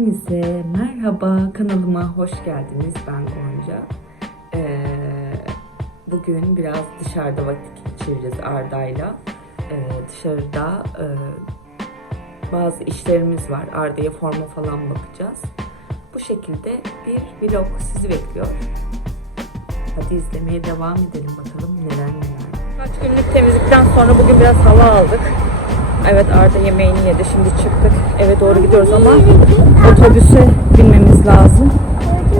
Hepinize merhaba kanalıma hoş geldiniz. Ben Gonca. Ee, bugün biraz dışarıda vakit geçireceğiz Arda'yla. Ee, dışarıda e, bazı işlerimiz var. Arda'ya forma falan bakacağız. Bu şekilde bir vlog sizi bekliyor. Hadi izlemeye devam edelim bakalım neler neler. Kaç günlük temizlikten sonra bugün biraz hava aldık. Evet Arda yemeğini yedi. Şimdi çıktık. Eve doğru gidiyoruz ama otobüse binmemiz lazım.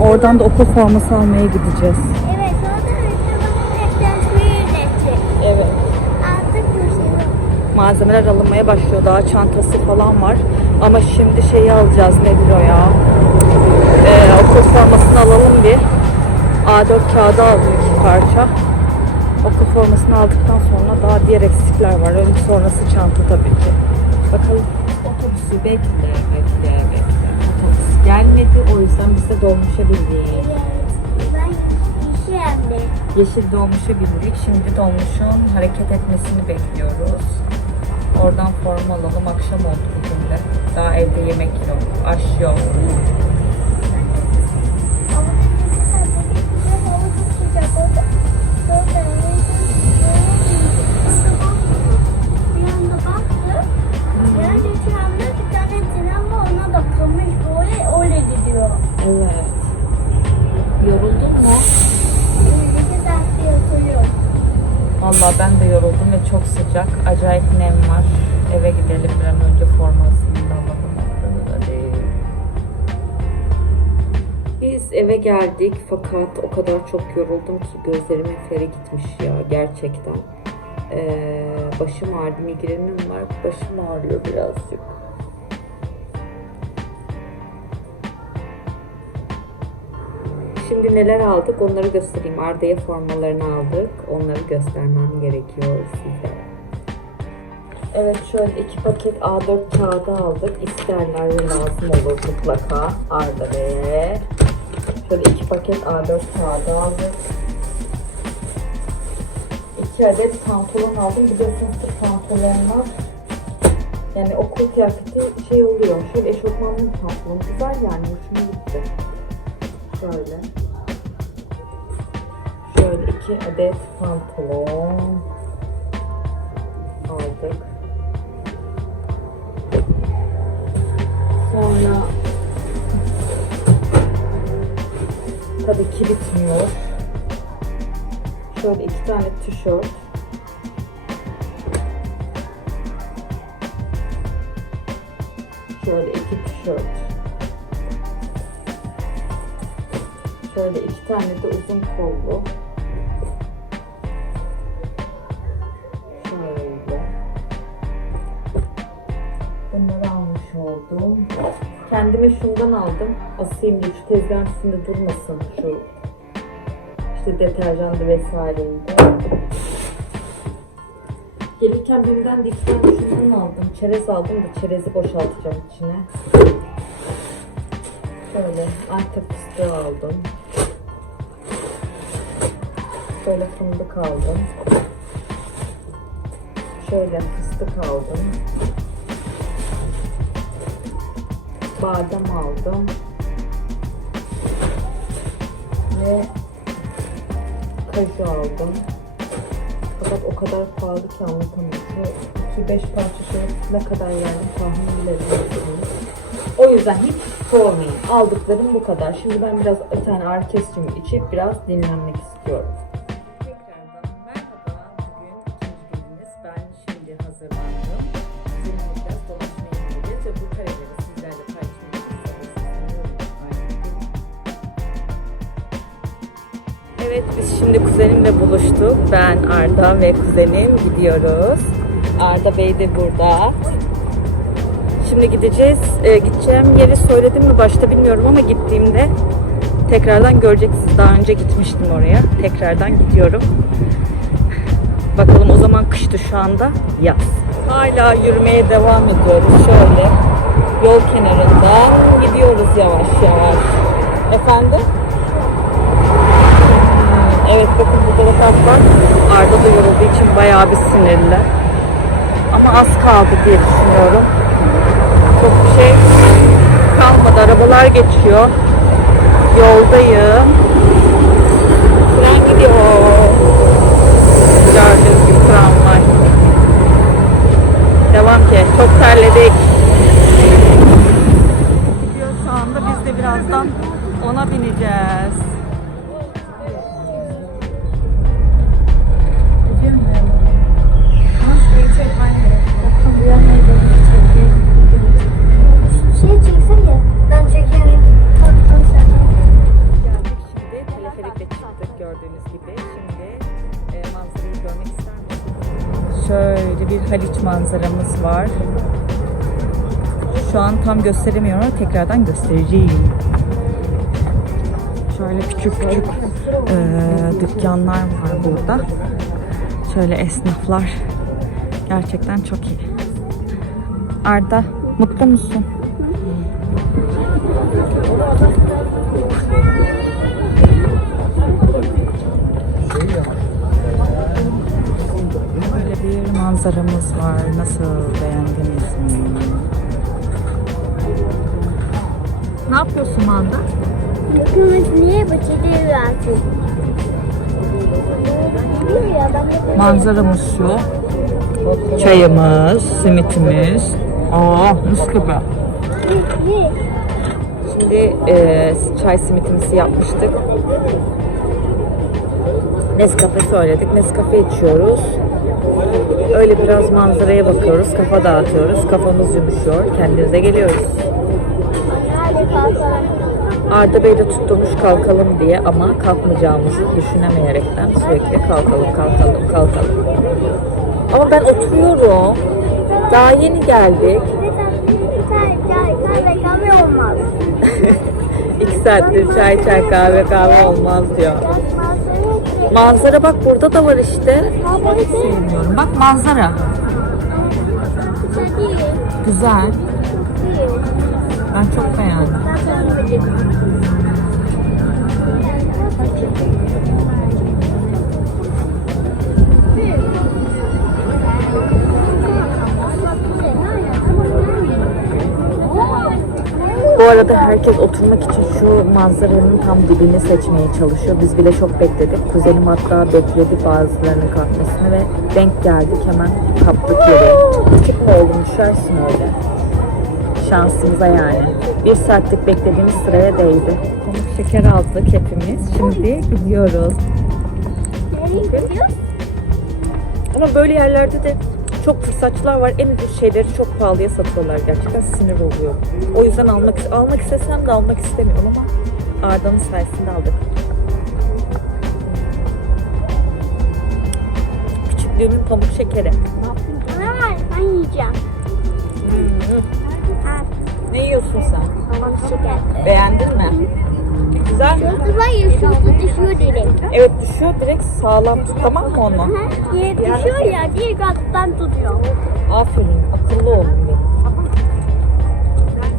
Oradan da okul forması almaya gideceğiz. Evet. Evet. Malzemeler alınmaya başlıyor. Daha çantası falan var. Ama şimdi şeyi alacağız. Nedir o ya? Ee, okul formasını alalım bir. A4 kağıdı aldım iki parça. Okul formasını aldıktan sonra daha diğer eksikler var. Önce sonrası çanta tabii ki. Bakalım. Otobüsü bekle, bekle, bekle. Otobüs gelmedi. O yüzden biz de dolmuşa bindik. Yeşil dolmuşa bindik. Şimdi dolmuşun hareket etmesini bekliyoruz. Oradan forma alalım. Akşam oldu bugün de. Daha evde yemek yok. Aş yok. Evet. Yoruldun mu? Vallahi ben de yoruldum ve çok sıcak. Acayip nem var. Eve gidelim bir an önce formasını da alalım. Biz eve geldik fakat o kadar çok yoruldum ki gözlerimin feri gitmiş ya gerçekten. Ee, başım ağrıdı, migrenim var. Başım ağrıyor birazcık. Şimdi neler aldık onları göstereyim. Arda'ya formalarını aldık. Onları göstermem gerekiyor size. Evet şöyle iki paket A4 kağıdı aldık. İsterler lazım olur mutlaka Arda Bey'e. Şöyle iki paket A4 kağıdı aldık. İki adet pantolon aldım. Biliyorsunuz ki pantolonlar yani okul kıyafeti şey oluyor. Şöyle eşofmanlı pantolon. Güzel yani hoşuma gitti. Şöyle. Şöyle iki adet pantolon aldık. Sonra tabii ki bitmiyor. Şöyle iki tane tişört. Şöyle iki tişört. Şöyle iki tane de uzun kollu. Şöyle. Bunları almış oldum. Kendime şundan aldım. Asayım diye şu tezgahın üstünde durmasın şu işte deterjandı vesaireydi. Gelirken birinden de iki şundan aldım. Çerez aldım da çerezi boşaltacağım içine. Şöyle antep fıstığı aldım. Şöyle fındık aldım. Şöyle fıstık aldım. Badem aldım. Ve kaju aldım. Fakat o kadar pahalı ki anlatamam. Şu 2-5 parça şey ne kadar yani tahmin bile. O yüzden hiç sormayın. Aldıklarım bu kadar. Şimdi ben biraz bir tane kesicimi içip biraz dinlenmek istiyorum. Evet biz şimdi kuzenimle buluştuk. Ben Arda ve kuzenim gidiyoruz. Arda Bey de burada. Şimdi gideceğiz. Ee, gideceğim yeri söyledim mi başta bilmiyorum ama gittiğimde tekrardan göreceksiniz. Daha önce gitmiştim oraya. Tekrardan gidiyorum. Bakalım o zaman kıştı şu anda yaz. Hala yürümeye devam ediyoruz. Şöyle yol kenarında gidiyoruz yavaş yavaş. Efendim? Evet bakın burada da tat var. Arda da yorulduğu için bayağı bir sinirli. Ama az kaldı diye düşünüyorum. Çok bir şey kalmadı. Araba arabalar geçiyor. Yoldayım. Tren gidiyor. Manzaramız var. Şu an tam gösteremiyorum ama tekrardan göstereceğim. Şöyle küçük küçük e, dükkanlar var burada. Şöyle esnaflar. Gerçekten çok iyi. Arda mutlu musun? Manzaramız var. Nasıl beğendiniz mi? Ne yapıyorsun Manda? Niye bu çediği versin? Niye ya ben de Manzaramız şu. Çayımız, simitimiz. Aa, mis gibi. Şimdi e, çay simitimizi yapmıştık. Nescafe söyledik. Nescafe içiyoruz. Öyle biraz manzaraya bakıyoruz. Kafa dağıtıyoruz. Kafamız yumuşuyor. Kendimize geliyoruz. Arda Bey de tutturmuş kalkalım diye ama kalkmayacağımızı düşünemeyerekten sürekli kalkalım, kalkalım, kalkalım. Ama ben oturuyorum. Daha yeni geldik. İki saattir çay çay kahve kahve olmaz diyor. Manzara bak burada da var işte. Bilmiyorum. Bak manzara. Güzel. Ben çok beğendim. Arada herkes oturmak için şu manzaranın tam dibini seçmeye çalışıyor. Biz bile çok bekledik. Kuzenim hatta bekledi bazılarının kalkmasını ve denk geldik. Hemen kaptık yeri. Çıkma oğlum düşersin öyle. Şansımıza yani. Bir saatlik beklediğimiz sıraya değdi. Pamuk şeker aldık hepimiz. Şimdi gidiyoruz. Ama böyle yerlerde de çok fırsatçılar var. En ucuz şeyleri çok pahalıya satıyorlar gerçekten sinir oluyor. O yüzden almak almak istesem de almak istemiyorum ama Arda'nın sayesinde aldık. Küçüklüğümün pamuk şekeri. Ben yiyeceğim. Ha, Ne yiyorsun sen? tamam şeker. Beğendin mi? Güzel mi? Ya şurada düşüyor direkt. Evet düşüyor direkt sağlam tut tamam mı onu? Aha, diye düşüyor ya diğer alttan tutuyor. Aferin akıllı oğlum benim.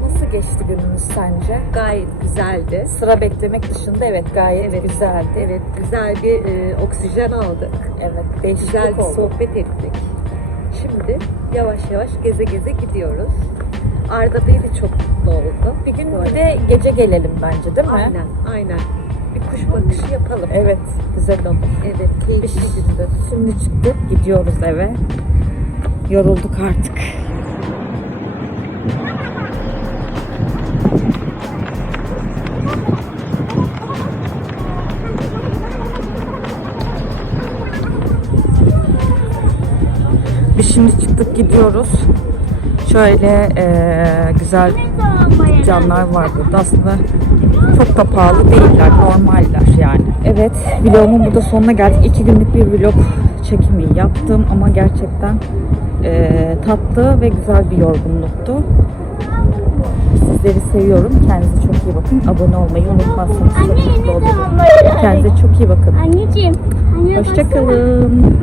Nasıl geçti gününüz sence? Gayet güzeldi. Sıra beklemek dışında evet gayet güzeldi. Evet, güzel bir e, oksijen aldık. Evet, değişiklik Güzel bir oldu. sohbet ettik. Şimdi yavaş yavaş geze geze gidiyoruz. Arda Bey de çok mutlu oldu. Bir gün bir de gece gelelim bence değil mi? Aynen, aynen. Bir kuş bakışı yapalım. Evet, güzel olur. Evet, keyifli gündü. Şimdi çıktık, gidiyoruz eve. Yorulduk artık. Biz şimdi çıktık gidiyoruz. Şöyle eee, güzel dükkanlar var burada. Aslında çok da pahalı değiller, normaller yani. Evet, vlogumun burada sonuna geldik. İki günlük bir vlog çekimi yaptım ama gerçekten eee, tatlı ve güzel bir yorgunluktu. Sizleri seviyorum. Kendinize çok iyi bakın. Abone olmayı unutmazsanız çok mutlu olurum. Kendinize çok iyi bakın. Anneciğim. Anne Hoşçakalın.